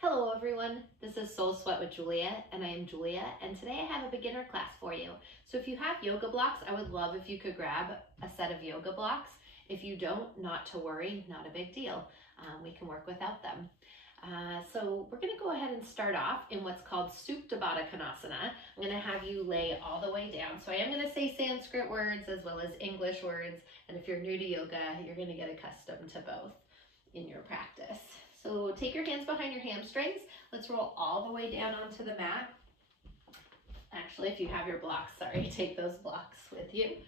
Hello everyone, this is Soul Sweat with Julia, and I am Julia, and today I have a beginner class for you. So if you have yoga blocks, I would love if you could grab a set of yoga blocks. If you don't, not to worry, not a big deal. We can work without them. So we're going to go ahead and start off in what's called Tabata Kanasana. I'm going to have you lay all the way down. So I am going to say Sanskrit words as well as English words, and if you're new to yoga, you're going to get accustomed to both in your practice. So take your hands behind your hamstrings. Let's roll all the way down onto the mat. Actually, if you have your blocks, sorry, take those blocks with you.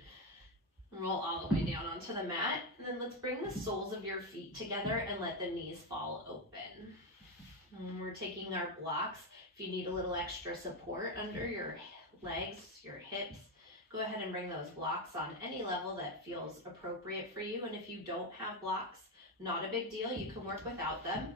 Roll all the way down onto the mat. And then let's bring the soles of your feet together and let the knees fall open. And we're taking our blocks. If you need a little extra support under your legs, your hips, go ahead and bring those blocks on any level that feels appropriate for you. And if you don't have blocks, not a big deal, you can work without them.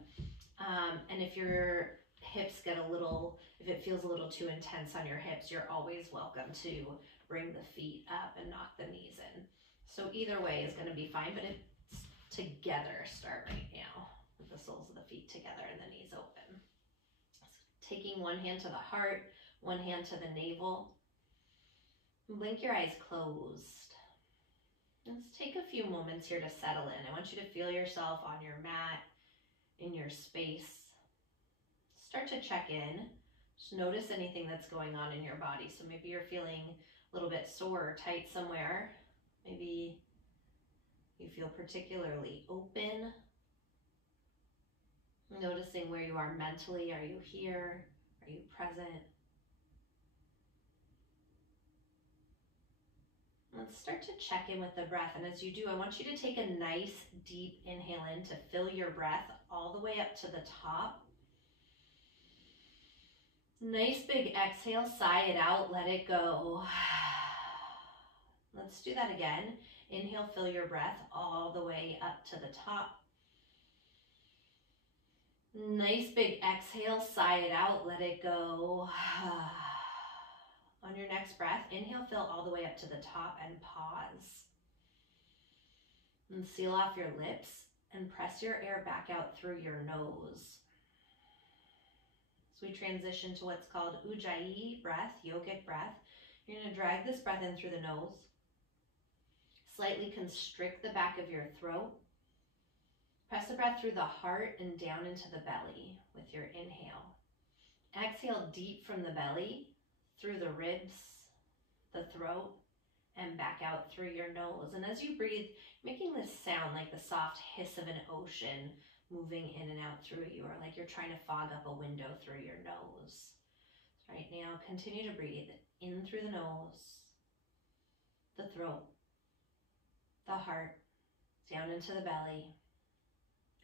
And if your hips get if it feels a little too intense on your hips, you're always welcome to bring the feet up and knock the knees in. So either way is gonna be fine, but it's together, start right now with the soles of the feet together and the knees open. So taking one hand to the heart, one hand to the navel. Blink your eyes closed. Let's take a few moments here to settle in. I want you to feel yourself on your mat, in your space. Start to check in. Just notice anything that's going on in your body. So maybe you're feeling a little bit sore or tight somewhere. Maybe you feel particularly open. Noticing where you are mentally. Are you here? Are you present? Let's start to check in with the breath, and as you do, I want you to take a nice deep inhale in to fill your breath all the way up to the top. Nice big exhale, sigh it out, let it go. Let's do that again. Inhale, fill your breath all the way up to the top. Nice big exhale, sigh it out, let it go. On your next breath, inhale, fill all the way up to the top and pause. And seal off your lips and press your air back out through your nose. So we transition to what's called Ujjayi breath, yogic breath. You're going to drag this breath in through the nose. Slightly constrict the back of your throat. Press the breath through the heart and down into the belly with your inhale. Exhale deep from the belly, through the ribs, the throat, and back out through your nose. And as you breathe, making this sound like the soft hiss of an ocean moving in and out through you, or like you're trying to fog up a window through your nose. So right now, continue to breathe in through the nose, the throat, the heart, down into the belly.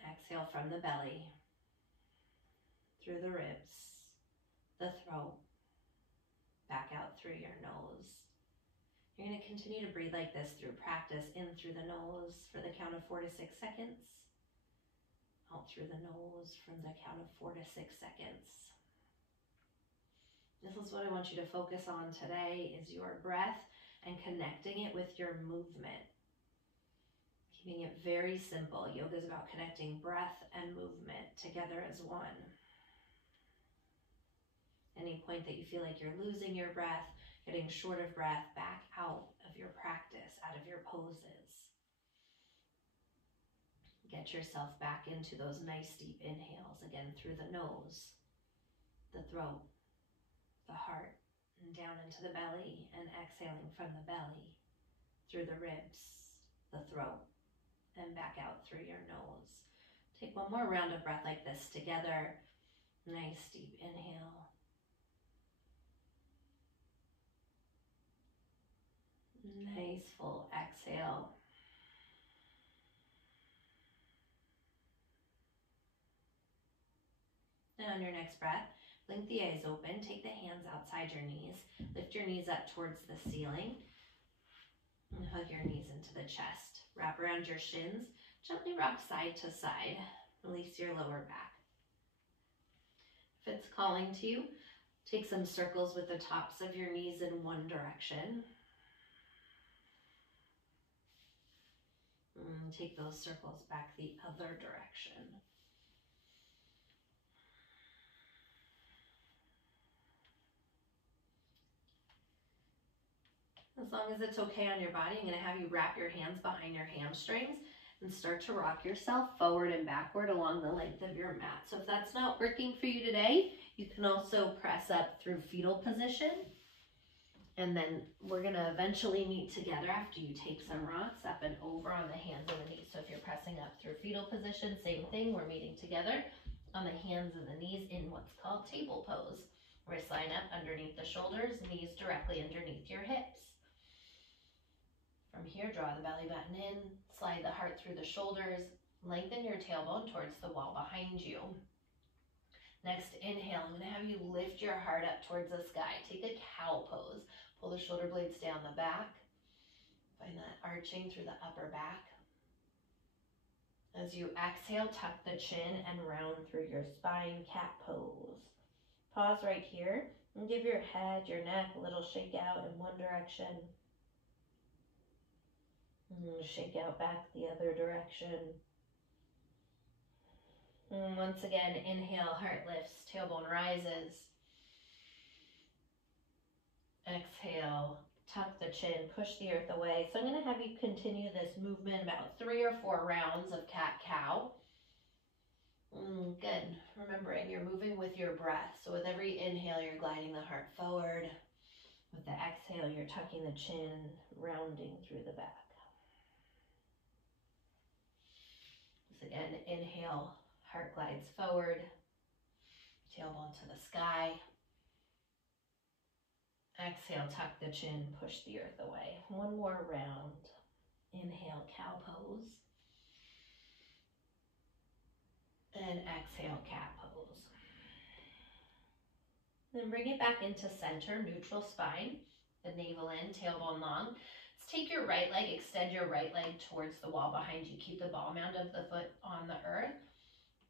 Exhale from the belly, through the ribs, the throat, back out through your nose. You're going to continue to breathe like this through practice, in through the nose for the count of 4 to 6 seconds, out through the nose from the count of 4 to 6 seconds. This is what I want you to focus on today, is your breath and connecting it with your movement. Keeping it very simple. Yoga is about connecting breath and movement together as one. Any point that you feel like you're losing your breath, getting short of breath, back out of your practice, out of your poses. Get yourself back into those nice deep inhales, again through the nose, the throat, the heart, and down into the belly, and exhaling from the belly, through the ribs, the throat, and back out through your nose. Take one more round of breath like this together. Nice deep inhale. Nice full exhale. And on your next breath, blink the eyes open, take the hands outside your knees, lift your knees up towards the ceiling, and hug your knees into the chest. Wrap around your shins, gently rock side to side, release your lower back. If it's calling to you, take some circles with the tops of your knees in one direction. Take those circles back the other direction. As long as it's okay on your body, I'm going to have you wrap your hands behind your hamstrings and start to rock yourself forward and backward along the length of your mat. So if that's not working for you today, you can also press up through fetal position. And then we're going to eventually meet together after you take some rocks up and over on the hands and the knees. So if you're pressing up through fetal position, same thing, we're meeting together on the hands and the knees in what's called table pose. Wrists line up underneath the shoulders, knees directly underneath your hips. From here, draw the belly button in, slide the heart through the shoulders, lengthen your tailbone towards the wall behind you. Next, inhale, I'm going to have you lift your heart up towards the sky. Take a cow pose. Pull the shoulder blades down the back. Find that arching through the upper back. As you exhale, tuck the chin and round through your spine, cat pose. Pause right here and give your head, your neck a little shake out in one direction. And shake out back the other direction. And once again, inhale, heart lifts, tailbone rises. Exhale, tuck the chin, push the earth away. So I'm going to have you continue this movement about 3 or 4 rounds of cat-cow. Good. Remembering you're moving with your breath. So with every inhale, you're gliding the heart forward. With the exhale, you're tucking the chin, rounding through the back. Once again, inhale, heart glides forward, tailbone to the sky. Exhale, tuck the chin, push the earth away. One more round. Inhale, cow pose. And exhale, cat pose. Then bring it back into center, neutral spine. The navel in, tailbone long. Let's take your right leg, extend your right leg towards the wall behind you. Keep the ball mound of the foot on the earth.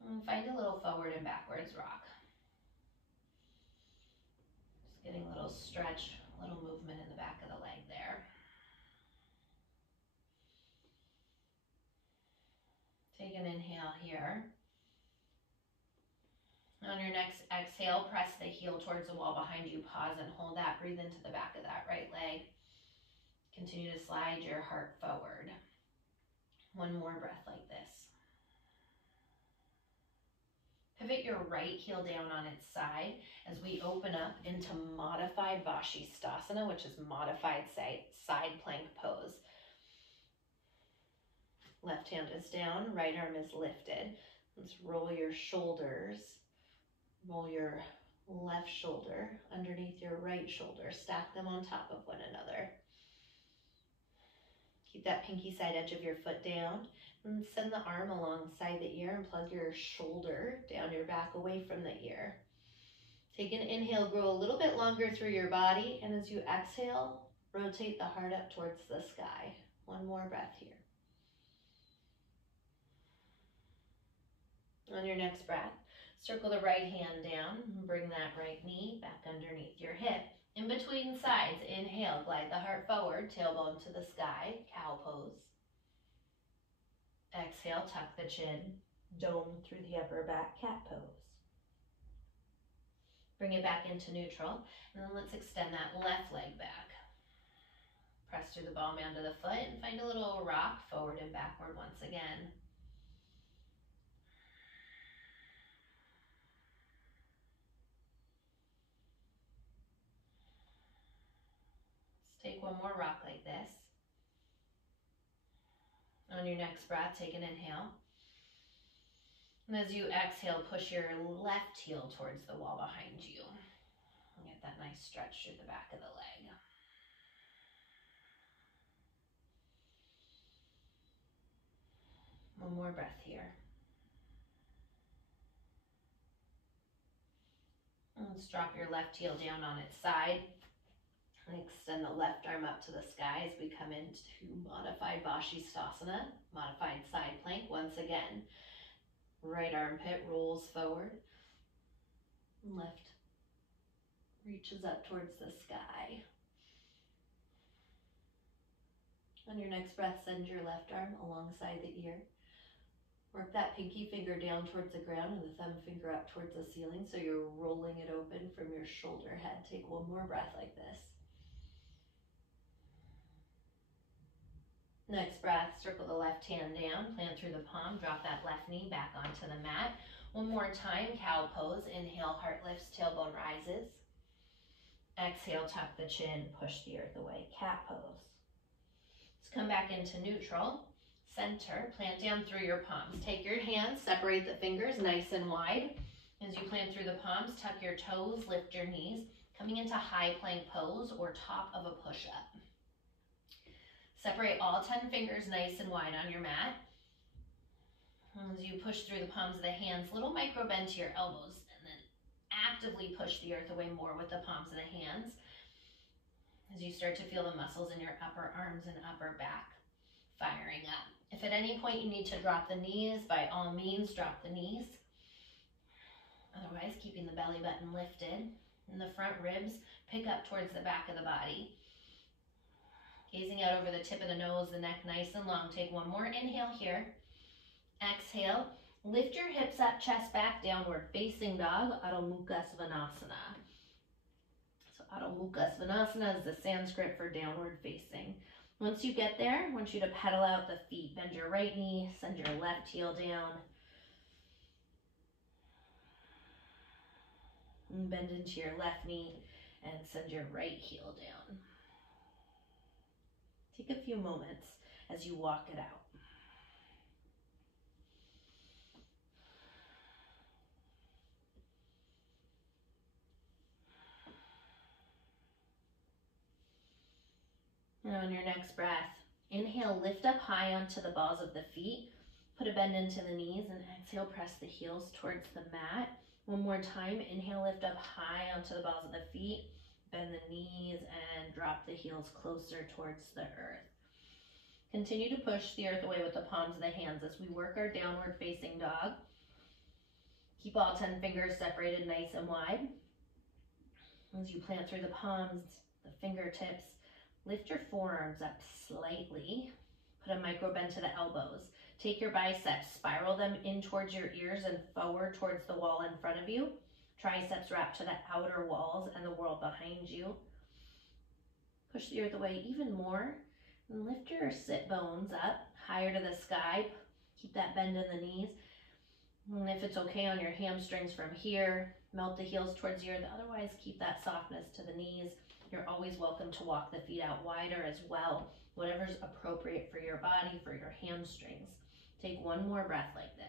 And find a little forward and backwards rock. Just getting a little stretch, a little movement in the back of the leg there. Take an inhale here. On your next exhale, press the heel towards the wall behind you. Pause and hold that. Breathe into the back of that right leg. Continue to slide your heart forward. One more breath like this. Pivot your right heel down on its side as we open up into modified Vashistasana, which is modified side plank pose. Left hand is down, right arm is lifted. Let's roll your shoulders. Roll your left shoulder underneath your right shoulder. Stack them on top of one another. Keep that pinky side edge of your foot down and send the arm alongside the ear and plug your shoulder down your back away from the ear. Take an inhale, grow a little bit longer through your body, and as you exhale, rotate the heart up towards the sky. One more breath here. On your next breath, circle the right hand down and bring that right knee back underneath your hip. In between sides, inhale, glide the heart forward, tailbone to the sky, cow pose. Exhale, tuck the chin, dome through the upper back, cat pose. Bring it back into neutral, and then let's extend that left leg back. Press through the ball mound of the foot and find a little rock forward and backward once again. Take one more rock like this. On your next breath, take an inhale. And as you exhale, push your left heel towards the wall behind you. And get that nice stretch through the back of the leg. One more breath here. And let's drop your left heel down on its side. And extend the left arm up to the sky as we come into modified Vashistasana, modified side plank once again. Right armpit rolls forward. Left reaches up towards the sky. On your next breath, send your left arm alongside the ear. Work that pinky finger down towards the ground and the thumb finger up towards the ceiling so you're rolling it open from your shoulder head. Take one more breath like this. Next breath, circle the left hand down, plant through the palm, drop that left knee back onto the mat. One more time, cow pose. Inhale, heart lifts, tailbone rises. Exhale, tuck the chin, push the earth away, cat pose. Let's come back into neutral. Center, plant down through your palms. Take your hands, separate the fingers nice and wide. As you plant through the palms, tuck your toes, lift your knees, coming into high plank pose or top of a push-up. Separate all 10 fingers nice and wide on your mat. As you push through the palms of the hands, little micro bend to your elbows, and then actively push the earth away more with the palms of the hands as you start to feel the muscles in your upper arms and upper back firing up. If at any point you need to drop the knees, by all means, drop the knees. Otherwise, keeping the belly button lifted and the front ribs pick up towards the back of the body. Gazing out over the tip of the nose, the neck nice and long. Take one more inhale here. Exhale, lift your hips up, chest back, downward facing dog, Adho Mukha Svanasana. So Adho Mukha Svanasana is the Sanskrit for downward facing. Once you get there, I want you to pedal out the feet. Bend your right knee, send your left heel down. And bend into your left knee and send your right heel down. Take a few moments as you walk it out. And on your next breath, inhale, lift up high onto the balls of the feet. Put a bend into the knees and exhale, press the heels towards the mat. One more time, inhale, lift up high onto the balls of the feet. Bend the knees and drop the heels closer towards the earth. Continue to push the earth away with the palms of the hands as we work our downward facing dog. Keep all 10 fingers separated nice and wide. As you plant through the palms, the fingertips, lift your forearms up slightly. Put a micro bend to the elbows. Take your biceps, spiral them in towards your ears and forward towards the wall in front of you. Triceps wrap to the outer walls and the world behind you. Push the earth away even more. And lift your sit bones up higher to the sky. Keep that bend in the knees. And if it's okay on your hamstrings from here, melt the heels towards the earth. Otherwise, keep that softness to the knees. You're always welcome to walk the feet out wider as well. Whatever's appropriate for your body, for your hamstrings. Take one more breath like this.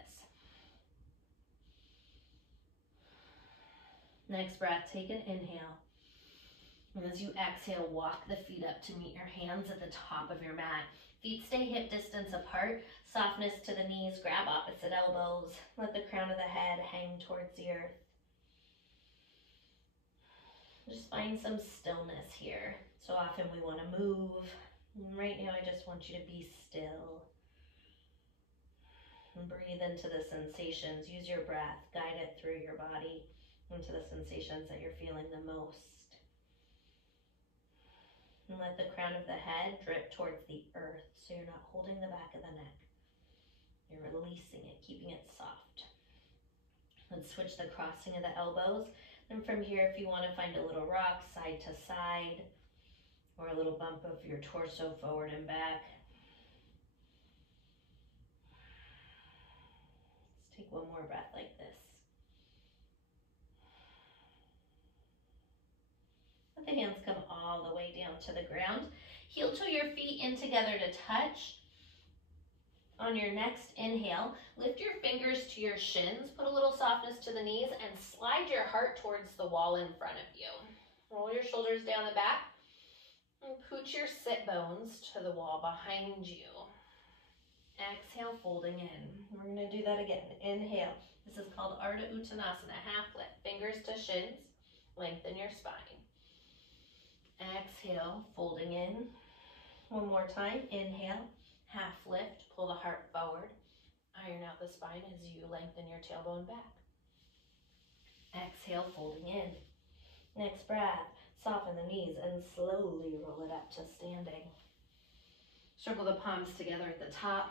Next breath, take an inhale. And as you exhale, walk the feet up to meet your hands at the top of your mat. Feet stay hip distance apart. Softness to the knees, grab opposite elbows. Let the crown of the head hang towards the earth. Just find some stillness here. So often we want to move. And right now I just want you to be still. And breathe into the sensations. Use your breath. Guide it through your body into the sensations that you're feeling the most. And let the crown of the head drip towards the earth so you're not holding the back of the neck. You're releasing it, keeping it soft. Let's switch the crossing of the elbows. And from here, if you want to find a little rock side to side or a little bump of your torso forward and back. Let's take one more breath like this. Let the hands come all the way down to the ground. Heel toe your feet in together to touch. On your next inhale, lift your fingers to your shins, put a little softness to the knees, and slide your heart towards the wall in front of you. Roll your shoulders down the back, and pooch your sit bones to the wall behind you. Exhale, folding in. We're going to do that again. Inhale. This is called Ardha Uttanasana, half lift. Fingers to shins, lengthen your spine. Exhale, folding in. One more time. Inhale, half lift, pull the heart forward. Iron out the spine as you lengthen your tailbone back. Exhale, folding in. Next breath, soften the knees and slowly roll it up to standing. Circle the palms together at the top.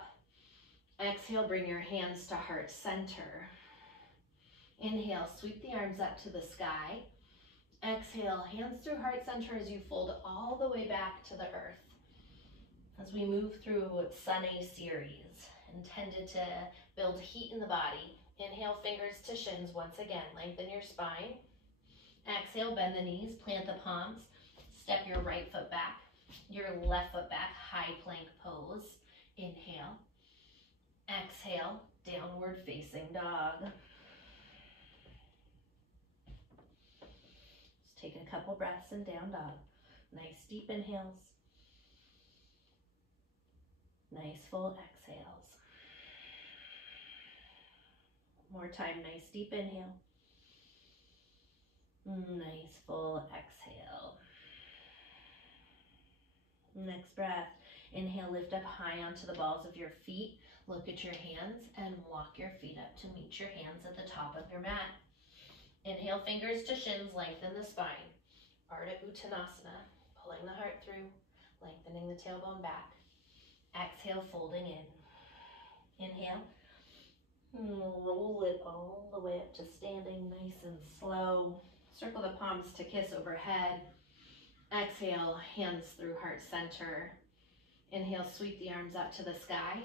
Exhale, bring your hands to heart center. Inhale, sweep the arms up to the sky. Exhale, hands through heart center as you fold all the way back to the earth. as we move through Sunny series, intended to build heat in the body. Inhale, fingers to shins once again. Lengthen your spine. Exhale, bend the knees, plant the palms. Step your right foot back, your left foot back, high plank pose. Inhale. Exhale, downward facing dog. Just take a couple breaths in down dog. Nice deep inhales. Nice full exhales. More time, nice deep inhale. Nice full exhale. Next breath. Inhale, lift up high onto the balls of your feet. Look at your hands and walk your feet up to meet your hands at the top of your mat. Inhale, fingers to shins, lengthen the spine. Ardha Uttanasana, pulling the heart through, lengthening the tailbone back. Exhale, folding in. Inhale. Roll it all the way up to standing, nice and slow. Circle the palms to kiss overhead. Exhale, hands through heart center. Inhale, sweep the arms up to the sky.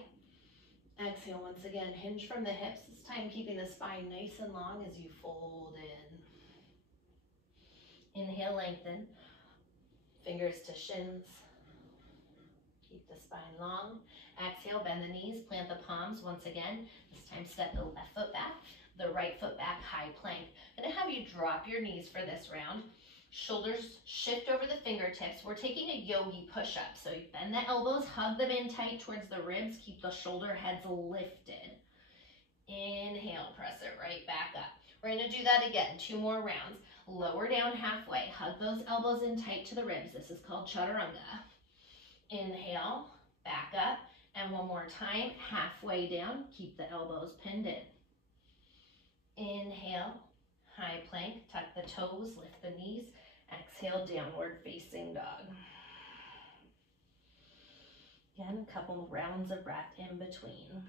Exhale, once again, hinge from the hips. This time keeping the spine nice and long as you fold in. Inhale, lengthen. Fingers to shins. Keep the spine long. Exhale, bend the knees, plant the palms once again. This time step the left foot back, the right foot back, high plank. I'm gonna have you drop your knees for this round. Shoulders shift over the fingertips. We're taking a yogi push-up. So you bend the elbows, hug them in tight towards the ribs, keep the shoulder heads lifted. Inhale, press it right back up. We're gonna do that again, 2 more rounds. Lower down halfway, hug those elbows in tight to the ribs. This is called chaturanga. Inhale, back up, and one more time, halfway down, keep the elbows pinned in. Inhale, high plank, tuck the toes, lift the knees. Exhale, downward facing dog. Again, a couple rounds of breath in between.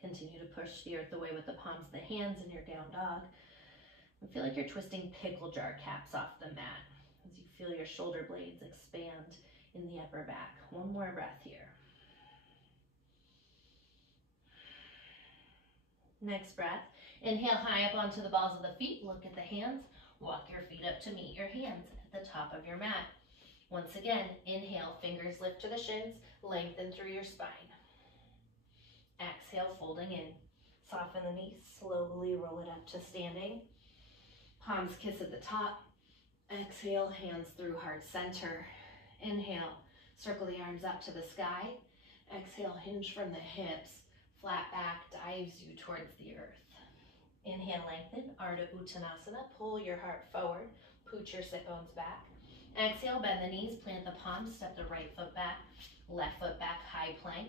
Continue to push the earth away with the palms of the hands in your down dog. And feel like you're twisting pickle jar caps off the mat as you feel your shoulder blades expand in the upper back. One more breath here. Next breath. Inhale high up onto the balls of the feet. Look at the hands. Walk your feet up to meet your hands at the top of your mat. Once again, inhale, fingers lift to the shins, lengthen through your spine. Exhale, folding in. Soften the knees, slowly roll it up to standing. Palms kiss at the top. Exhale, hands through heart center. Inhale, circle the arms up to the sky. Exhale, hinge from the hips. Flat back dives you towards the earth. Inhale, lengthen, Ardha Uttanasana. Pull your heart forward, pooch your sit bones back. Exhale, bend the knees, plant the palms, step the right foot back, left foot back, high plank.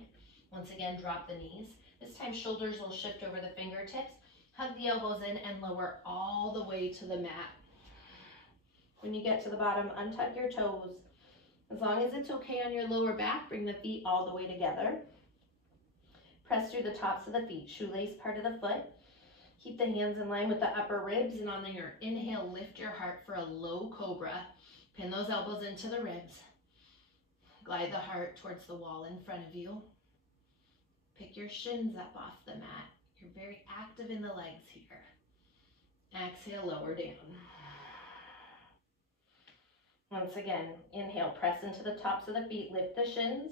Once again, drop the knees. This time, shoulders will shift over the fingertips. Hug the elbows in and lower all the way to the mat. When you get to the bottom, untuck your toes. As long as it's okay on your lower back, bring the feet all the way together. Press through the tops of the feet, shoelace part of the foot. Keep the hands in line with the upper ribs, and on your inhale, lift your heart for a low cobra. Pin those elbows into the ribs. Glide the heart towards the wall in front of you. Pick your shins up off the mat. You're very active in the legs here. Exhale, lower down. Once again, inhale, press into the tops of the feet, lift the shins,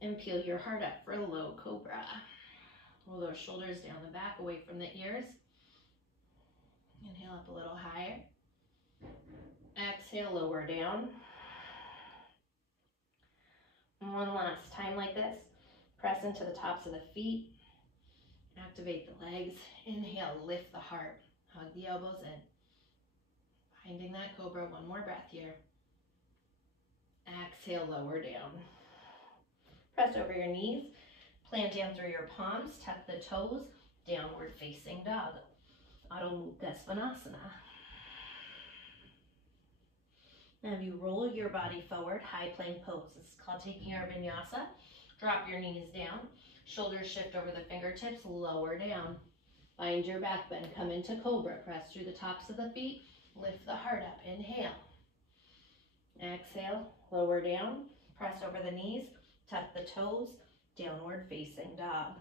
and peel your heart up for a low cobra. Roll those shoulders down the back, away from the ears. Inhale up a little higher. Exhale, lower down. And one last time like this. Press into the tops of the feet. Activate the legs. Inhale, lift the heart. Hug the elbows in. Finding that cobra. One more breath here. Exhale, lower down. Press over your knees. Plant down through your palms. Tuck the toes. Downward facing dog. Adho Mukha Svanasana. Now you roll your body forward, high plank pose. This is called taking your vinyasa. Drop your knees down. Shoulders shift over the fingertips, lower down. Find your back bend, come into cobra. Press through the tops of the feet, lift the heart up. Inhale. Exhale, lower down, press over the knees, tuck the toes, downward facing dog.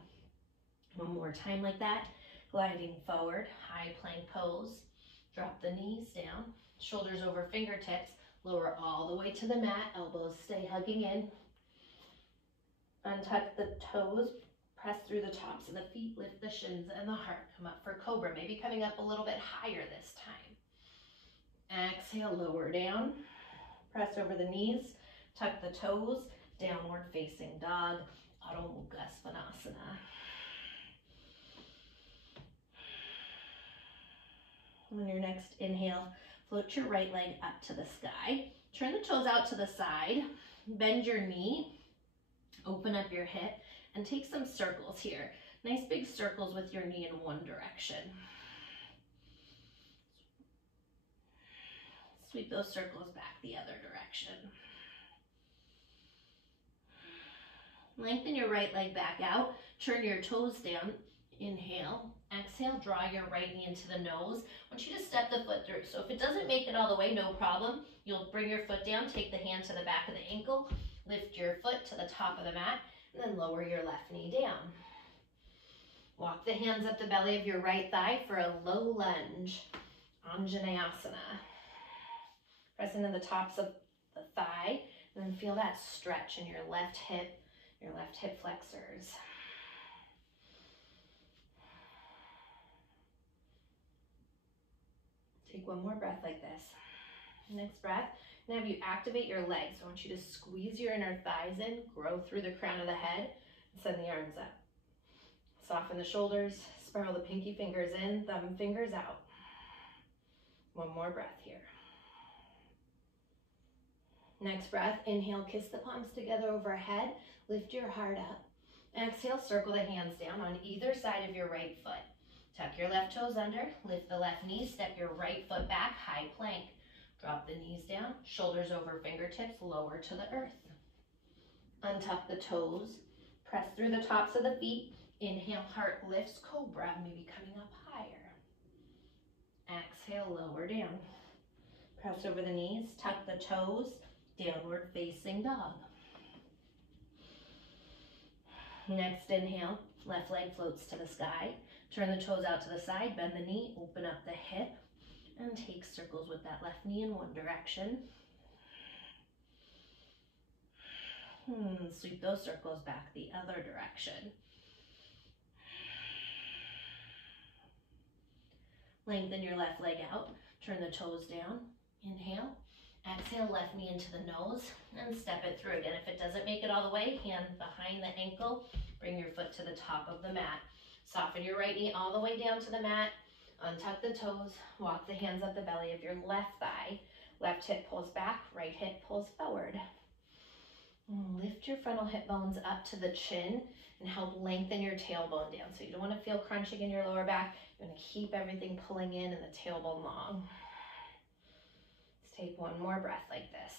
One more time like that, gliding forward, high plank pose. Drop the knees down, shoulders over fingertips, lower all the way to the mat, elbows stay hugging in. Untuck the toes, press through the tops of the feet, lift the shins and the heart. Come up for cobra, maybe coming up a little bit higher this time. Exhale, lower down, press over the knees, tuck the toes, downward facing dog, Adho Mukha Svanasana. On your next inhale, float your right leg up to the sky. Turn the toes out to the side, bend your knee, open up your hip, and take some circles here. Nice big circles with your knee in one direction. Sweep those circles back the other direction. Lengthen your right leg back out, turn your toes down, inhale, exhale, draw your right knee into the nose. I want you to step the foot through. So if it doesn't make it all the way, no problem. You'll bring your foot down, take the hand to the back of the ankle, lift your foot to the top of the mat, and then lower your left knee down. Walk the hands up the belly of your right thigh for a low lunge, Anjaneyasana. Press into the tops of the thigh, and then feel that stretch in your left hip flexors. Take one more breath like this. Next breath, now have you activate your legs. I want you to squeeze your inner thighs in, grow through the crown of the head, and send the arms up. Soften the shoulders, spiral the pinky fingers in, thumb fingers out. One more breath here. Next breath, inhale, kiss the palms together overhead, lift your heart up. Exhale, circle the hands down on either side of your right foot. Tuck your left toes under, lift the left knee, step your right foot back, high plank. Drop the knees down, shoulders over fingertips, lower to the earth. Untuck the toes, press through the tops of the feet. Inhale, heart lifts, cobra, maybe coming up higher. Exhale, lower down. Press over the knees, tuck the toes, downward facing dog. Next inhale, left leg floats to the sky. Turn the toes out to the side, bend the knee, open up the hip, and take circles with that left knee in one direction. Sweep those circles back the other direction. Lengthen your left leg out, turn the toes down, inhale. Exhale, left knee into the nose, and step it through. Again, if it doesn't make it all the way, hand behind the ankle, bring your foot to the top of the mat. Soften your right knee all the way down to the mat, untuck the toes, walk the hands up the belly of your left thigh. Left hip pulls back, right hip pulls forward. Lift your frontal hip bones up to the chin and help lengthen your tailbone down. So you don't want to feel crunching in your lower back. You want to keep everything pulling in and the tailbone long. Let's take one more breath like this.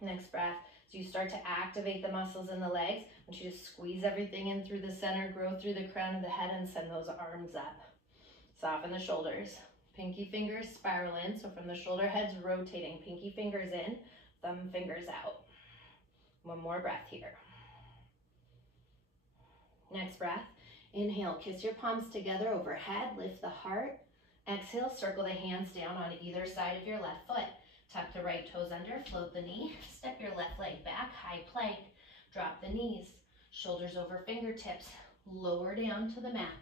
Next breath, as you start to activate the muscles in the legs, I want you to squeeze everything in through the center, grow through the crown of the head, and send those arms up. Soften the shoulders. Pinky fingers spiral in, so from the shoulder heads rotating, pinky fingers in, thumb fingers out. One more breath here. Next breath, inhale, kiss your palms together overhead, lift the heart. Exhale, circle the hands down on either side of your left foot. Tuck the right toes under, float the knee, step your left leg back, high plank. Drop the knees, shoulders over fingertips, lower down to the mat.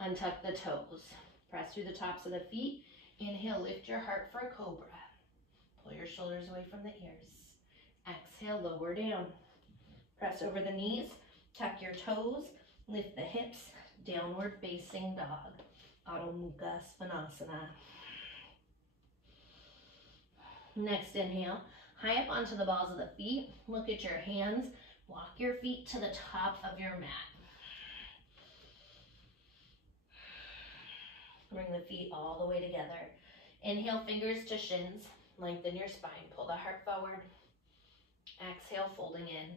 Untuck the toes, press through the tops of the feet. Inhale, lift your heart for a cobra. Pull your shoulders away from the ears. Exhale, lower down. Press over the knees, tuck your toes, lift the hips, downward facing dog. Adho Mukha Svanasana. Next inhale, high up onto the balls of the feet. Look at your hands. Walk your feet to the top of your mat. Bring the feet all the way together. Inhale, fingers to shins. Lengthen your spine. Pull the heart forward. Exhale, folding in.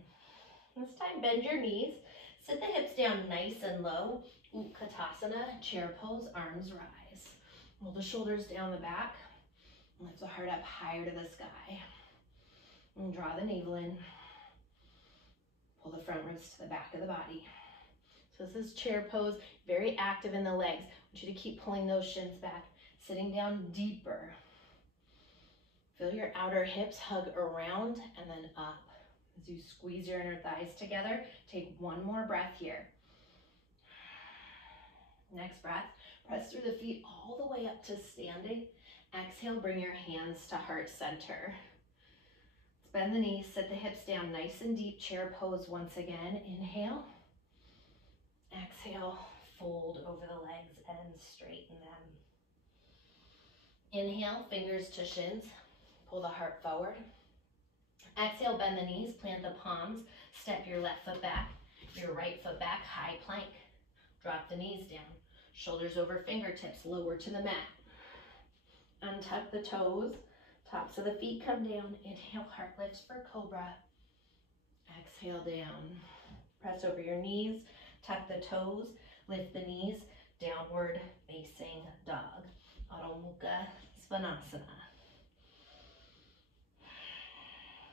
This time, bend your knees. Sit the hips down nice and low. Katasana, chair pose, arms rise. Roll the shoulders down the back. Lift the heart up higher to the sky. And draw the navel in. Pull the front ribs to the back of the body. So this is chair pose, very active in the legs. I want you to keep pulling those shins back, sitting down deeper. Feel your outer hips hug around and then up. As you squeeze your inner thighs together, take one more breath here. Next breath, press through the feet all the way up to standing. Exhale, bring your hands to heart center. Let's bend the knees, sit the hips down nice and deep, chair pose once again. Inhale. Exhale, fold over the legs and straighten them. Inhale, fingers to shins, pull the heart forward. Exhale, bend the knees, plant the palms, step your left foot back, your right foot back, high plank. Drop the knees down, shoulders over fingertips, lower to the mat. Untuck the toes, tops of the feet come down. Inhale, heart lifts for cobra. Exhale, down. Press over your knees, tuck the toes, lift the knees, downward facing dog. Adho Mukha Svanasana.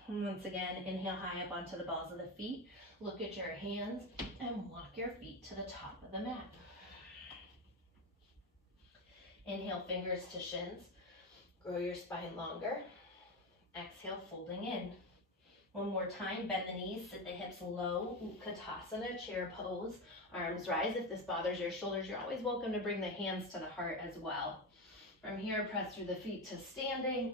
And once again, inhale high up onto the balls of the feet. Look at your hands and walk your feet to the top of the mat. Inhale, fingers to shins. Grow your spine longer. Exhale, folding in. One more time, bend the knees, sit the hips low. Katasana, chair pose. Arms rise. If this bothers your shoulders, you're always welcome to bring the hands to the heart as well. From here, press through the feet to standing.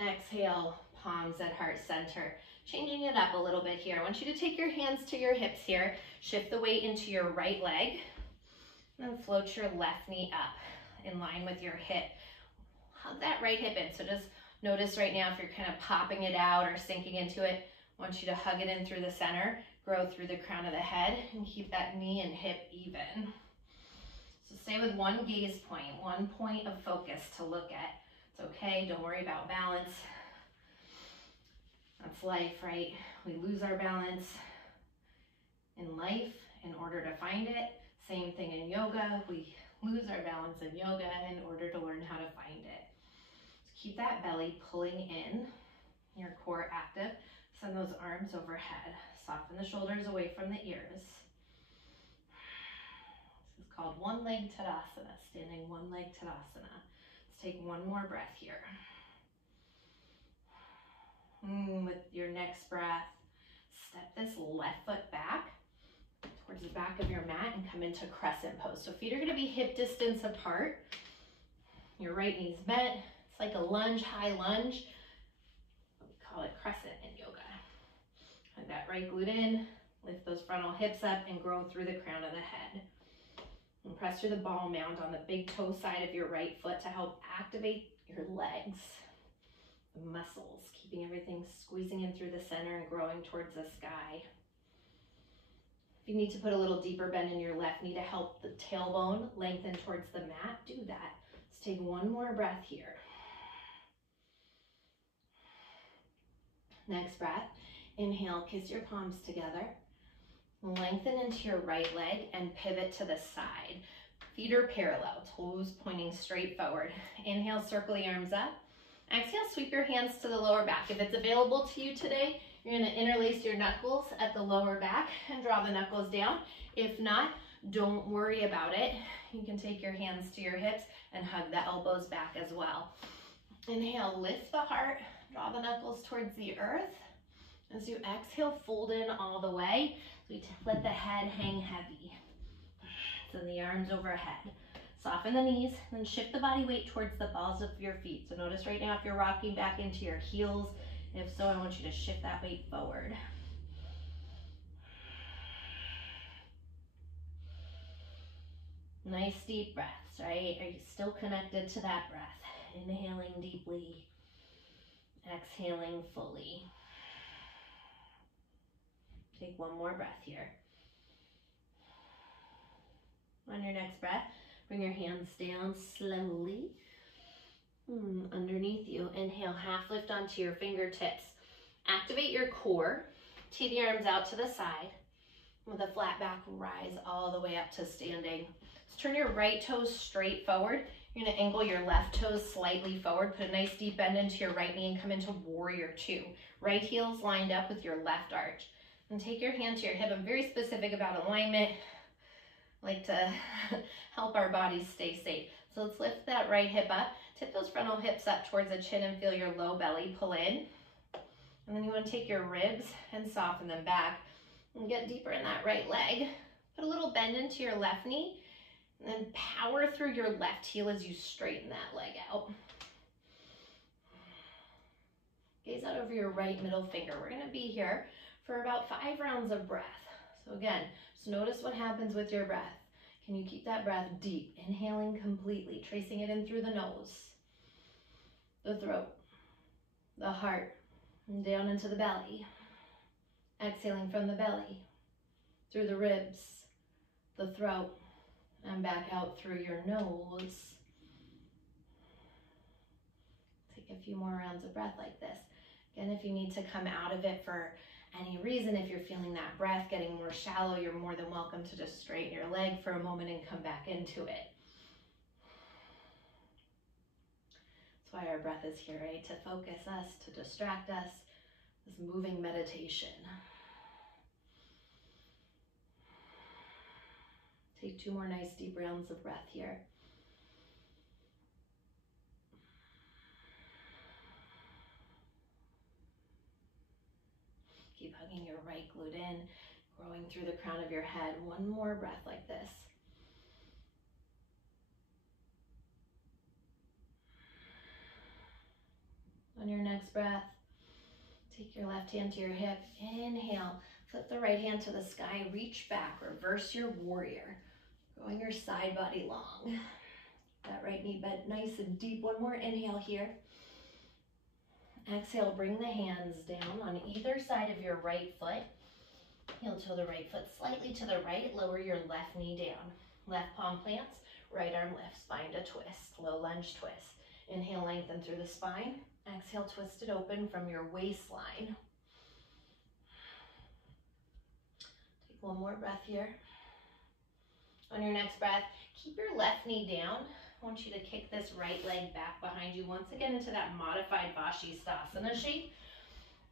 Exhale, palms at heart center. Changing it up a little bit here. I want you to take your hands to your hips here. Shift the weight into your right leg. And then float your left knee up in line with your hip. Hug that right hip in. So just notice right now if you're kind of popping it out or sinking into it. I want you to hug it in through the center, grow through the crown of the head, and keep that knee and hip even. So stay with one gaze point, one point of focus to look at. It's okay, don't worry about balance. That's life, right? We lose our balance in life in order to find it. Same thing in yoga. We lose our balance in yoga in order to learn how to find it. So keep that belly pulling in, your core active. Send those arms overhead. Soften the shoulders away from the ears. This is called one leg Tadasana, standing one leg Tadasana. Let's take one more breath here. With your next breath, step this left foot back towards the back of your mat and come into Crescent Pose. So feet are going to be hip distance apart. Your right knee's bent. It's like a lunge, high lunge. We call it crescent in yoga. Hug that right glute in, lift those frontal hips up and grow through the crown of the head. And press through the ball mound on the big toe side of your right foot to help activate your legs. The muscles, keeping everything squeezing in through the center and growing towards the sky. If you need to put a little deeper bend in your left knee to help the tailbone lengthen towards the mat, do that. Let's take one more breath here. Next breath, inhale, kiss your palms together. Lengthen into your right leg and pivot to the side. Feet are parallel, toes pointing straight forward. Inhale, circle the arms up. Exhale, sweep your hands to the lower back. If it's available to you today, you're going to interlace your knuckles at the lower back and draw the knuckles down. If not, don't worry about it. You can take your hands to your hips and hug the elbows back as well. Inhale, lift the heart, draw the knuckles towards the earth. As you exhale, fold in all the way. So we let the head hang heavy. Send the arms overhead. Soften the knees, then shift the body weight towards the balls of your feet. So notice right now if you're rocking back into your heels. If so, I want you to shift that weight forward. Nice deep breaths, right? Are you still connected to that breath? Inhaling deeply, exhaling fully. Take one more breath here. On your next breath, bring your hands down slowly. Underneath you, inhale, half lift onto your fingertips. Activate your core. Tee the arms out to the side. With a flat back, rise all the way up to standing. Let's turn your right toes straight forward. You're gonna angle your left toes slightly forward, put a nice deep bend into your right knee and come into warrior two. Right heel's lined up with your left arch. And take your hand to your hip. I'm very specific about alignment. I like to help our bodies stay safe. So let's lift that right hip up, tip those frontal hips up towards the chin and feel your low belly pull in. And then you want to take your ribs and soften them back and get deeper in that right leg. Put a little bend into your left knee and then power through your left heel as you straighten that leg out. Gaze out over your right middle finger. We're going to be here for about 5 rounds of breath. So again, just notice what happens with your breath. Can you keep that breath deep, inhaling completely, tracing it in through the nose, the throat, the heart, and down into the belly. Exhaling from the belly, through the ribs, the throat, and back out through your nose. Take a few more rounds of breath like this. Again, if you need to come out of it for any reason, if you're feeling that breath getting more shallow, you're more than welcome to just straighten your leg for a moment and come back into it. That's why our breath is here, right? To focus us, to distract us, this moving meditation. Take 2 more nice deep rounds of breath here. Keep hugging your right glute in, growing through the crown of your head. 1 more breath like this. On your next breath, take your left hand to your hip. Inhale, flip the right hand to the sky, reach back, reverse your warrior. Growing your side body long. That right knee bent nice and deep. 1 more inhale here. Exhale, bring the hands down on either side of your right foot. Heel toe the right foot slightly to the right. Lower your left knee down. Left palm plants, right arm lifts. Find a twist, low lunge twist. Inhale, lengthen through the spine. Exhale, twist it open from your waistline. Take 1 more breath here. On your next breath, keep your left knee down. I want you to kick this right leg back behind you once again into that modified Vashistasana shape.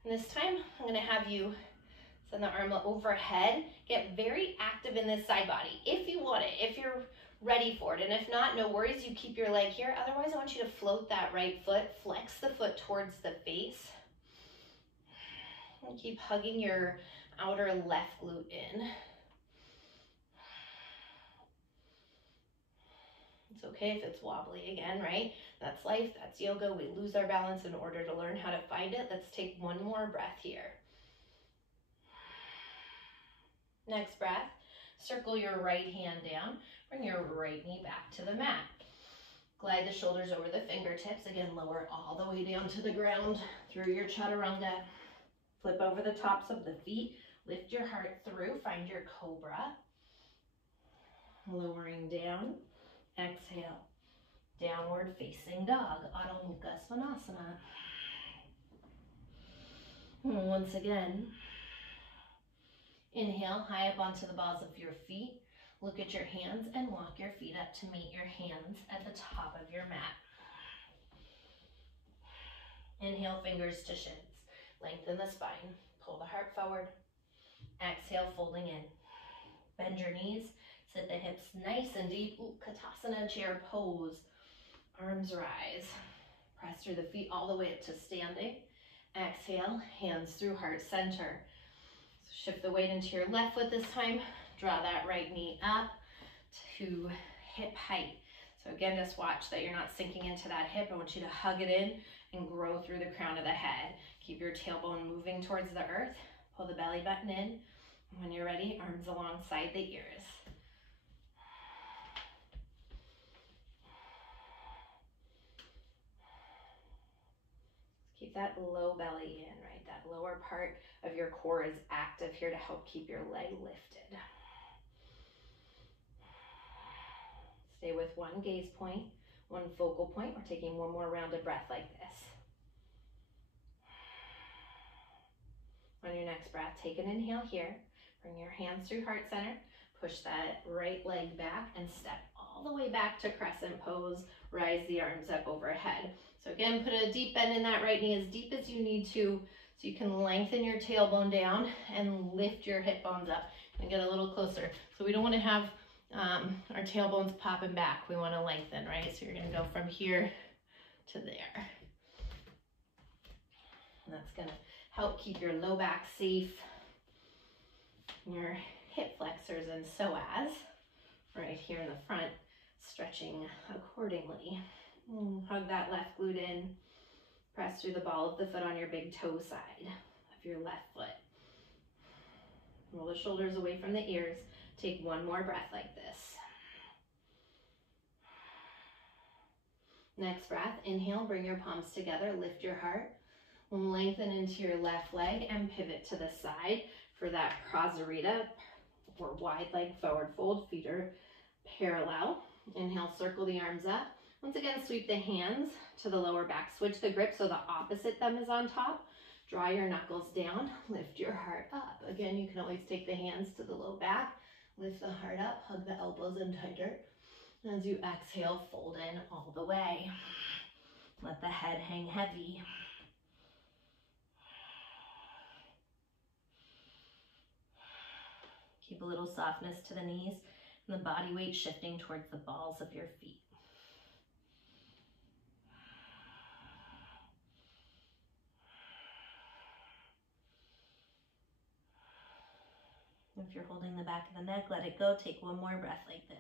And this time, I'm going to have you send the arm overhead. Get very active in this side body if you want it, if you're ready for it. And if not, no worries, you keep your leg here. Otherwise, I want you to float that right foot, flex the foot towards the face. And keep hugging your outer left glute in. It's okay if it's wobbly again, right? That's life, that's yoga. We lose our balance in order to learn how to find it. Let's take 1 more breath here. Next breath, circle your right hand down. Bring your right knee back to the mat. Glide the shoulders over the fingertips. Again, lower all the way down to the ground through your chaturanga. Flip over the tops of the feet. Lift your heart through. Find your cobra. Lowering down. Exhale, downward facing dog, Adho Mukha Svanasana. And once again, inhale, high up onto the balls of your feet. Look at your hands and walk your feet up to meet your hands at the top of your mat. Inhale, fingers to shins. Lengthen the spine. Pull the heart forward. Exhale, folding in. Bend your knees. Sit the hips nice and deep. Ooh, Katasana chair pose. Arms rise. Press through the feet all the way up to standing. Exhale, hands through heart center. So shift the weight into your left foot this time. Draw that right knee up to hip height. So again, just watch that you're not sinking into that hip. I want you to hug it in and grow through the crown of the head. Keep your tailbone moving towards the earth. Pull the belly button in. When you're ready, arms alongside the ears. Keep that low belly in, right? That lower part of your core is active here to help keep your leg lifted. Stay with 1 gaze point, 1 focal point. We're taking 1 more round of breath like this. On your next breath, take an inhale here. Bring your hands through heart center. Push that right leg back and step all all the way back to Crescent Pose. Rise the arms up overhead. So again, put a deep bend in that right knee, as deep as you need to, so you can lengthen your tailbone down and lift your hip bones up and get a little closer. So we don't want to have our tailbones popping back. We want to lengthen, right? So you're going to go from here to there. And that's going to help keep your low back safe, your hip flexors and psoas right here in the front, stretching accordingly. Hug that left glute in. Press through the ball of the foot on your big toe side of your left foot. Roll the shoulders away from the ears. Take one more breath like this. Next breath, inhale, bring your palms together, lift your heart. Lengthen into your left leg and pivot to the side for that prasarita, or wide leg forward fold. Feet are parallel. Inhale, circle the arms up. Once again, sweep the hands to the lower back. Switch the grip so the opposite thumb is on top. Draw your knuckles down. Lift your heart up. Again, you can always take the hands to the low back. Lift the heart up. Hug the elbows in tighter. As you exhale, fold in all the way. Let the head hang heavy. Keep a little softness to the knees and the body weight shifting towards the balls of your feet. If you're holding the back of the neck, let it go. Take one more breath like this.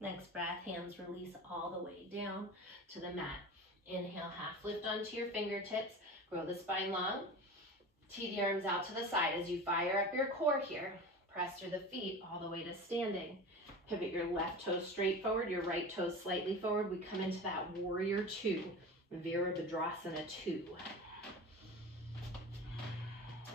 Next breath, hands release all the way down to the mat. Inhale, half lift onto your fingertips. Grow the spine long. Tee the arms out to the side as you fire up your core here. Press through the feet all the way to standing. Pivot your left toe straight forward, your right toe slightly forward. We come into that warrior two, Virabhadrasana 2.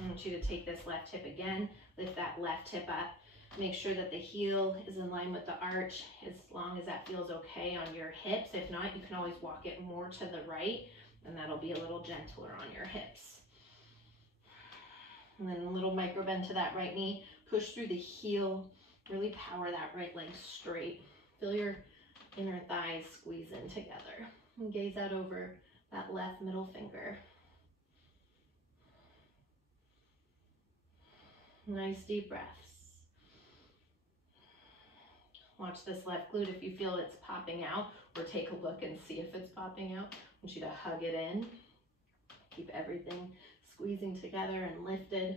I want you to take this left hip again, lift that left hip up. Make sure that the heel is in line with the arch, as long as that feels okay on your hips. If not, you can always walk it more to the right, and that'll be a little gentler on your hips. And then a little micro bend to that right knee. Push through the heel. Really power that right leg straight. Feel your inner thighs squeeze in together. And gaze out over that left middle finger. Nice deep breaths. Watch this left glute if you feel it's popping out, or take a look and see if it's popping out. I want you to hug it in. Keep everything squeezing together and lifted.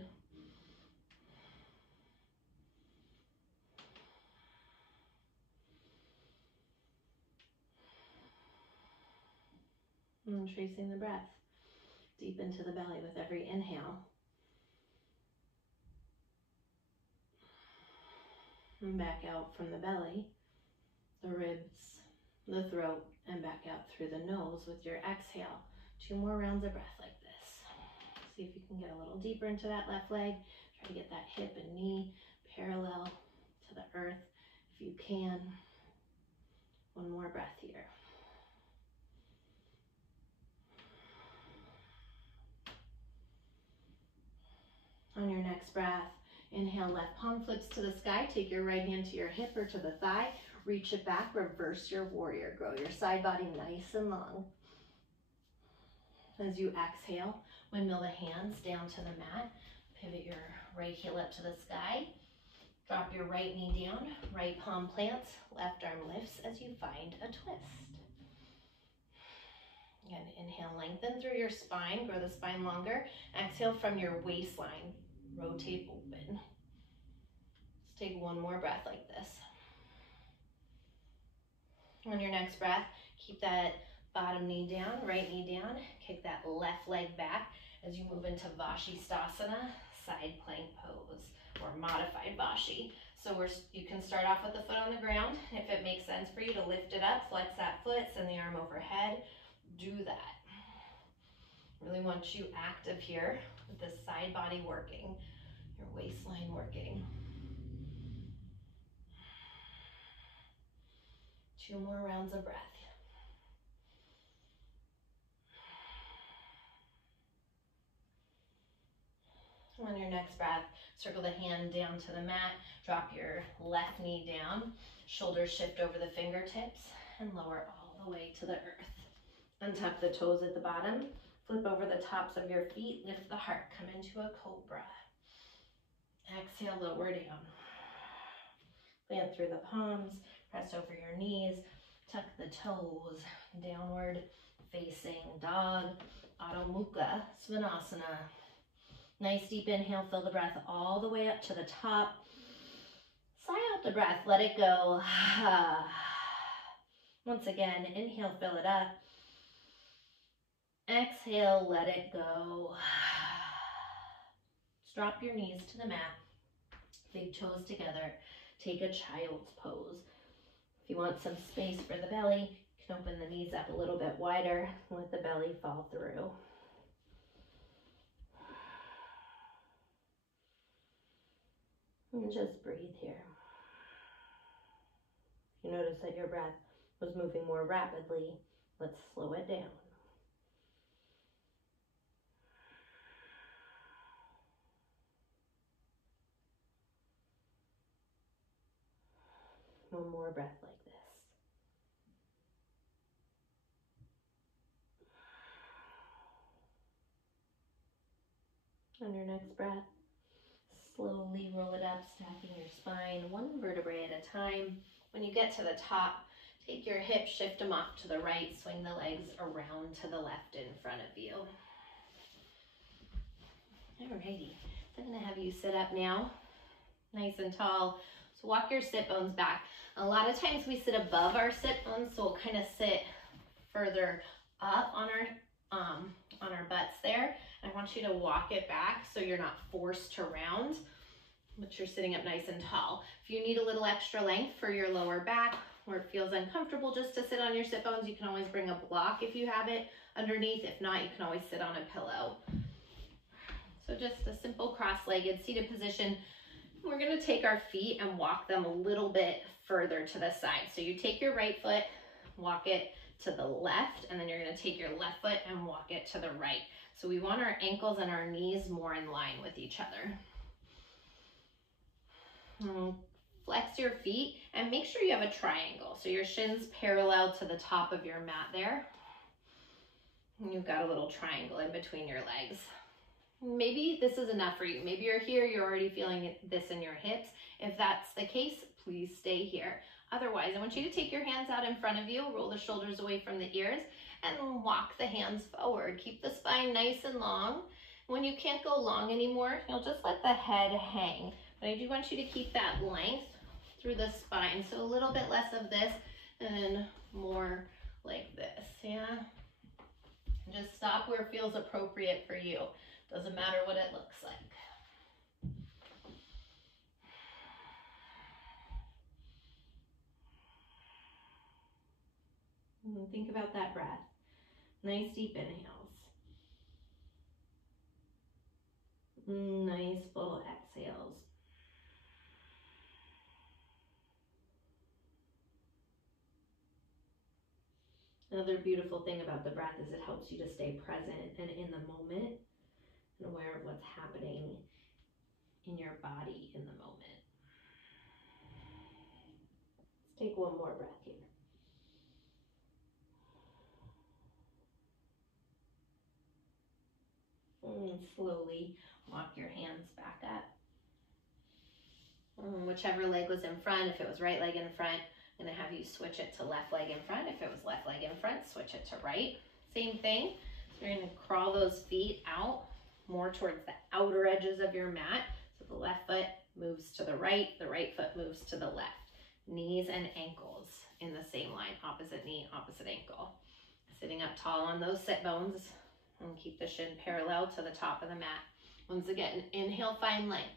And tracing the breath deep into the belly with every inhale. And back out from the belly, the ribs, the throat, and back out through the nose with your exhale. 2 more rounds of breath like this. See if you can get a little deeper into that left leg. Try to get that hip and knee parallel to the earth if you can. 1 more breath here. On your next breath, inhale, left palm flips to the sky. Take your right hand to your hip or to the thigh. Reach it back, reverse your warrior. Grow your side body nice and long. As you exhale, windmill the hands down to the mat. Pivot your right heel up to the sky. Drop your right knee down. Right palm plants, left arm lifts as you find a twist. Again, inhale, lengthen through your spine. Grow the spine longer. Exhale from your waistline. Rotate open. Let's take 1 more breath like this. On your next breath, keep that bottom knee down, right knee down. Kick that left leg back as you move into Vashistasana, side plank pose, or modified Vashi. So you can start off with the foot on the ground. If it makes sense for you to lift it up, flex that foot, send the arm overhead, do that. Really want you active here with the side body working, your waistline working. 2 more rounds of breath. On your next breath, circle the hand down to the mat, drop your left knee down, shoulders shift over the fingertips, and lower all the way to the earth. Untuck the toes at the bottom, flip over the tops of your feet, lift the heart, come into a cobra. Exhale, lower down. Plant through the palms, press over your knees, tuck the toes, downward facing dog, Adho Mukha Svanasana. Nice deep inhale, fill the breath all the way up to the top. Sigh out the breath, let it go. Once again, inhale, fill it up. Exhale, let it go. Drop your knees to the mat, big toes together. Take a child's pose. If you want some space for the belly, you can open the knees up a little bit wider, let the belly fall through. And just breathe here. If you notice that your breath was moving more rapidly, let's slow it down. One more breath like this. On your next breath, slowly roll it up, stacking your spine one vertebrae at a time. When you get to the top, take your hips, shift them off to the right, swing the legs around to the left in front of you. Alrighty, so I'm gonna have you sit up now, nice and tall. So walk your sit bones back. A lot of times we sit above our sit bones, so we'll kind of sit further up on our butts there. I want you to walk it back so you're not forced to round, but you're sitting up nice and tall. If you need a little extra length for your lower back, or it feels uncomfortable just to sit on your sit bones, you can always bring a block if you have it underneath. If not, you can always sit on a pillow. So just a simple cross-legged seated position. We're gonna take our feet and walk them a little bit further to the side. So you take your right foot, walk it to the left, and then you're gonna take your left foot and walk it to the right. So we want our ankles and our knees more in line with each other. Flex your feet and make sure you have a triangle. So your shins parallel to the top of your mat there. And you've got a little triangle in between your legs. Maybe this is enough for you. Maybe you're here, you're already feeling this in your hips. If that's the case, please stay here. Otherwise, I want you to take your hands out in front of you, roll the shoulders away from the ears, and walk the hands forward. Keep the spine nice and long. When you can't go long anymore, you'll just let the head hang. But I do want you to keep that length through the spine. So a little bit less of this and more like this, yeah? Just stop where it feels appropriate for you. Doesn't matter what it looks like. And think about that breath. Nice deep inhales. Nice full exhales. Another beautiful thing about the breath is it helps you to stay present and in the moment and aware of what's happening in your body in the moment. Let's take one more breath here. And slowly walk your hands back up. Whichever leg was in front, if it was right leg in front, I'm gonna have you switch it to left leg in front. If it was left leg in front, switch it to right. Same thing. So you're gonna crawl those feet out more towards the outer edges of your mat. So the left foot moves to the right foot moves to the left. Knees and ankles in the same line, opposite knee, opposite ankle. Sitting up tall on those sit bones and keep the shin parallel to the top of the mat. Once again, inhale, find length.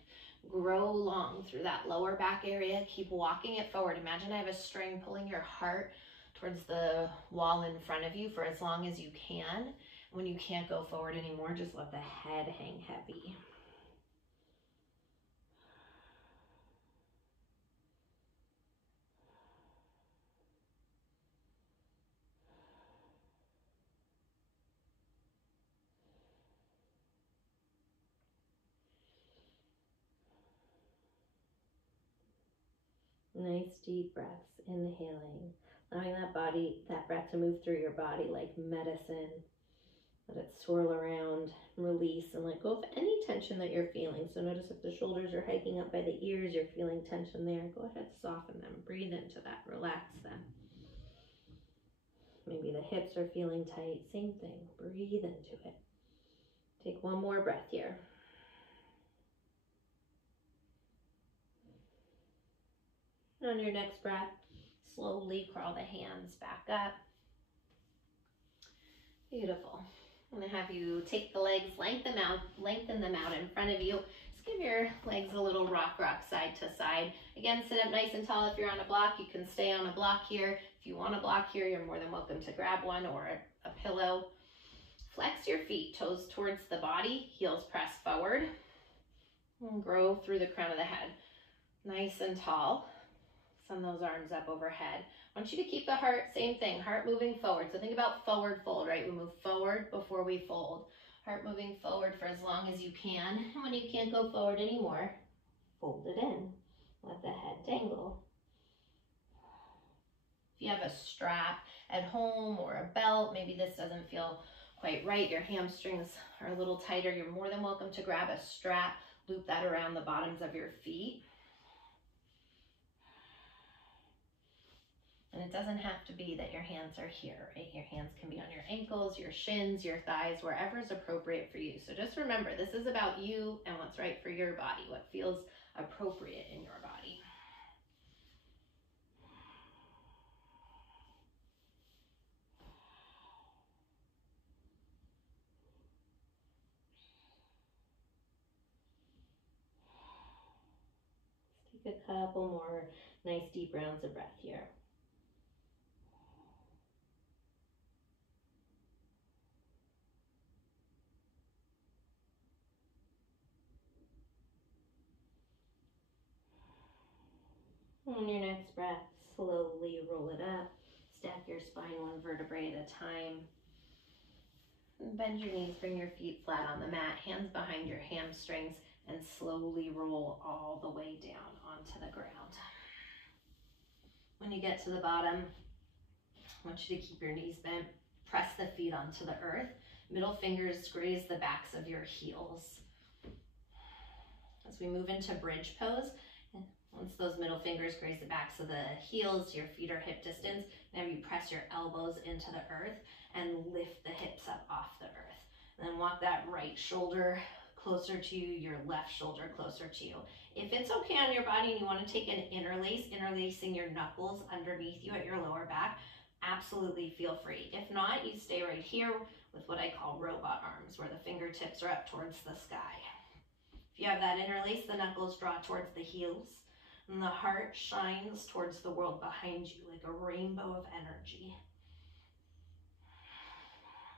Grow long through that lower back area. Keep walking it forward. Imagine I have a string pulling your heart towards the wall in front of you for as long as you can. When you can't go forward anymore, just let the head hang heavy. Nice deep breaths, inhaling, allowing that breath to move through your body like medicine. Let it swirl around, release, and let go of any tension that you're feeling. So notice if the shoulders are hiking up by the ears, you're feeling tension there. Go ahead, soften them, breathe into that, relax them. Maybe the hips are feeling tight, same thing, breathe into it. Take one more breath here. On your next breath, slowly crawl the hands back up. Beautiful. I'm going to have you take the legs, lengthen them out in front of you. Just give your legs a little rock side to side. Again, sit up nice and tall. If you're on a block, you can stay on a block here. If you want a block here, you're more than welcome to grab one or a pillow. Flex your feet, toes towards the body, heels press forward. And grow through the crown of the head. Nice and tall. Send those arms up overhead. I want you to keep the heart, same thing, heart moving forward. So think about forward fold, right? We move forward before we fold. Heart moving forward for as long as you can. And when you can't go forward anymore, fold it in. Let the head dangle. If you have a strap at home or a belt, maybe this doesn't feel quite right, your hamstrings are a little tighter, you're more than welcome to grab a strap, loop that around the bottoms of your feet. And it doesn't have to be that your hands are here, right? Your hands can be on your ankles, your shins, your thighs, wherever is appropriate for you. So just remember, this is about you and what's right for your body, what feels appropriate in your body. Let's take a couple more nice deep rounds of breath here. On your next breath, slowly roll it up. Stack your spine one vertebrae at a time. And bend your knees, bring your feet flat on the mat, hands behind your hamstrings, and slowly roll all the way down onto the ground. When you get to the bottom, I want you to keep your knees bent, press the feet onto the earth. Middle fingers graze the backs of your heels. As we move into bridge pose, once those middle fingers graze the backs of the heels, your feet are hip distance. Now you press your elbows into the earth and lift the hips up off the earth. And then walk that right shoulder closer to you, your left shoulder closer to you. If it's okay on your body and you want to take an interlacing your knuckles underneath you at your lower back, absolutely feel free. If not, you stay right here with what I call robot arms, where the fingertips are up towards the sky. If you have that interlace, the knuckles draw towards the heels. And the heart shines towards the world behind you like a rainbow of energy.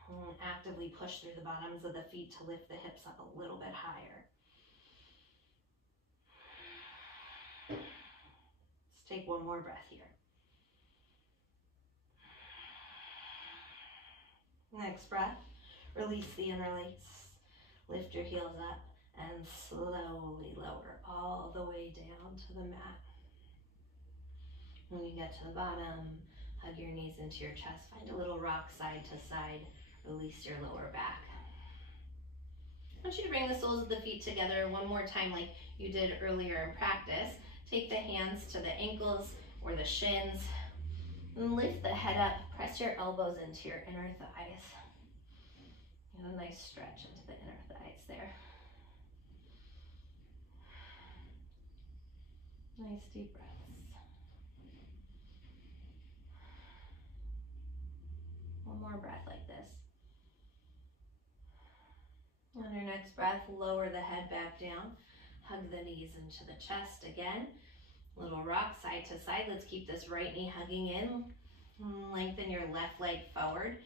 And actively push through the bottoms of the feet to lift the hips up a little bit higher. Let's take one more breath here. Next breath, release the interlace. Lift your heels up and slowly lower all the way down to the mat. When you get to the bottom, hug your knees into your chest. Find a little rock side to side. Release your lower back. I want you to bring the soles of the feet together one more time like you did earlier in practice. Take the hands to the ankles or the shins. And lift the head up. Press your elbows into your inner thighs. And a nice stretch into the inner thighs there. Nice deep breaths. One more breath like this. On your next breath, lower the head back down. Hug the knees into the chest again. Little rock side to side. Let's keep this right knee hugging in. Lengthen your left leg forward.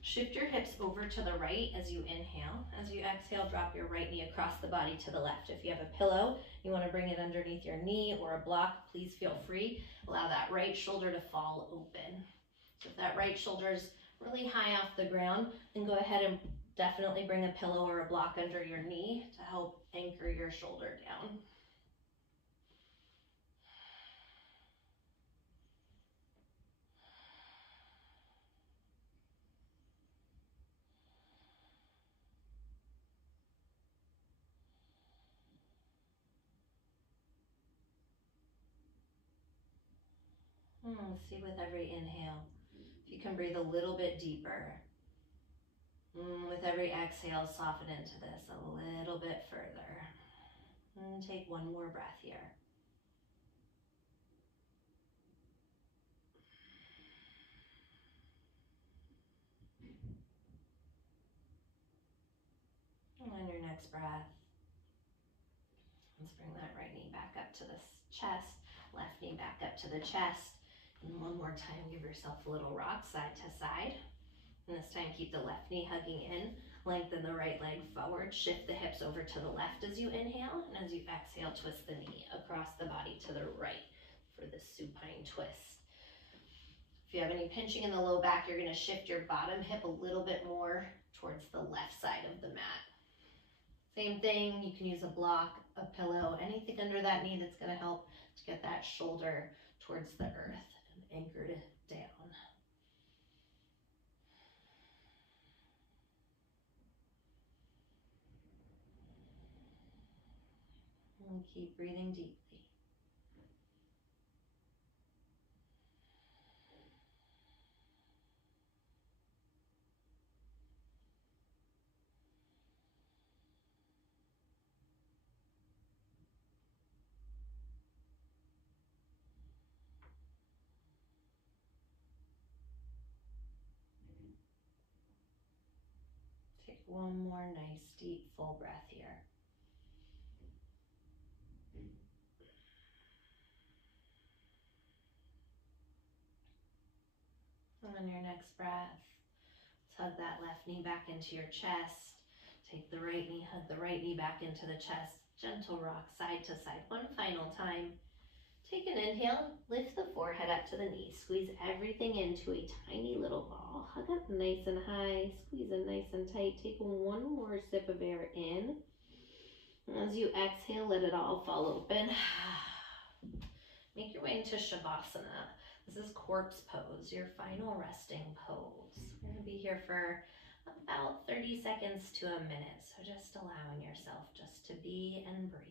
Shift your hips over to the right as you inhale. As you exhale, drop your right knee across the body to the left. If you have a pillow, you want to bring it underneath your knee or a block, please feel free. Allow that right shoulder to fall open. So if that right shoulder is really high off the ground, then go ahead and definitely bring a pillow or a block under your knee to help anchor your shoulder down. See with every inhale, if you can breathe a little bit deeper. With every exhale, soften into this a little bit further. And take one more breath here. And on your next breath, let's bring that right knee back up to the chest, left knee back up to the chest. And one more time, give yourself a little rock side to side. And this time, keep the left knee hugging in. Lengthen the right leg forward. Shift the hips over to the left as you inhale. And as you exhale, twist the knee across the body to the right for the supine twist. If you have any pinching in the low back, you're going to shift your bottom hip a little bit more towards the left side of the mat. Same thing, you can use a block, a pillow, anything under that knee that's going to help to get that shoulder towards the earth and anchored down. And keep breathing deeply. Take one more nice deep full breath here. And on your next breath, hug that left knee back into your chest. Take the right knee, hug the right knee back into the chest. Gentle rock side to side. One final time. Take an inhale, lift the forehead up to the knee. Squeeze everything into a tiny little ball. Hug up nice and high. Squeeze it nice and tight. Take one more sip of air in. And as you exhale, let it all fall open. Make your way into Shavasana. This is corpse pose, your final resting pose. We're going to be here for about 30 seconds to a minute. So just allowing yourself just to be and breathe.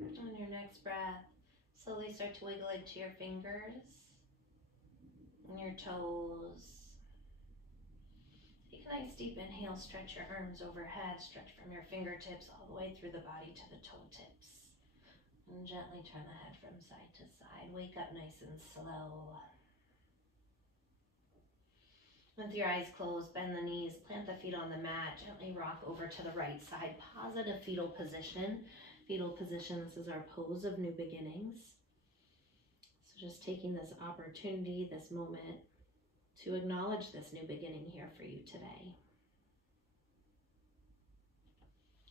On your next breath, slowly start to wiggle into your fingers and your toes. Take a nice deep inhale, stretch your arms overhead, stretch from your fingertips all the way through the body to the toe tips. And gently turn the head from side to side. Wake up nice and slow. With your eyes closed, bend the knees, plant the feet on the mat, gently rock over to the right side, positive fetal position. Fetal position, this is our pose of new beginnings. So just taking this opportunity, this moment, to acknowledge this new beginning here for you today.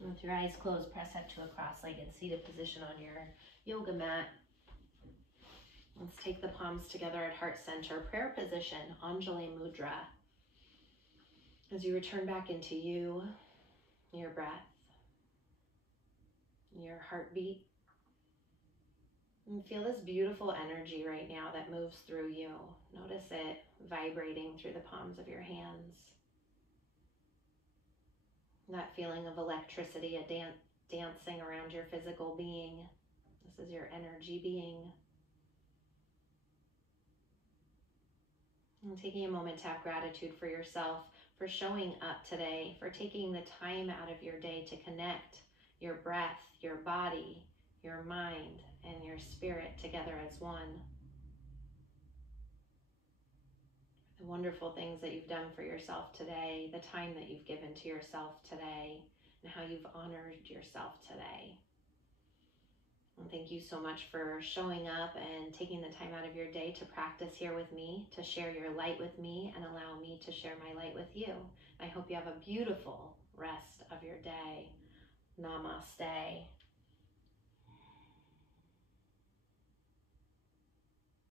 And with your eyes closed, press up to a cross-legged seated position on your yoga mat. Let's take the palms together at heart center, prayer position, Ujjayi mudra. As you return back into you, your breath, your heartbeat, and feel this beautiful energy right now that moves through you. Notice it vibrating through the palms of your hands. That feeling of electricity, dancing around your physical being. This is your energy being. And taking a moment to have gratitude for yourself, for showing up today, for taking the time out of your day to connect your breath, your body, your mind, and your spirit together as one. The wonderful things that you've done for yourself today, the time that you've given to yourself today, and how you've honored yourself today. And thank you so much for showing up and taking the time out of your day to practice here with me, to share your light with me, and allow me to share my light with you. I hope you have a beautiful rest of your day. Namaste.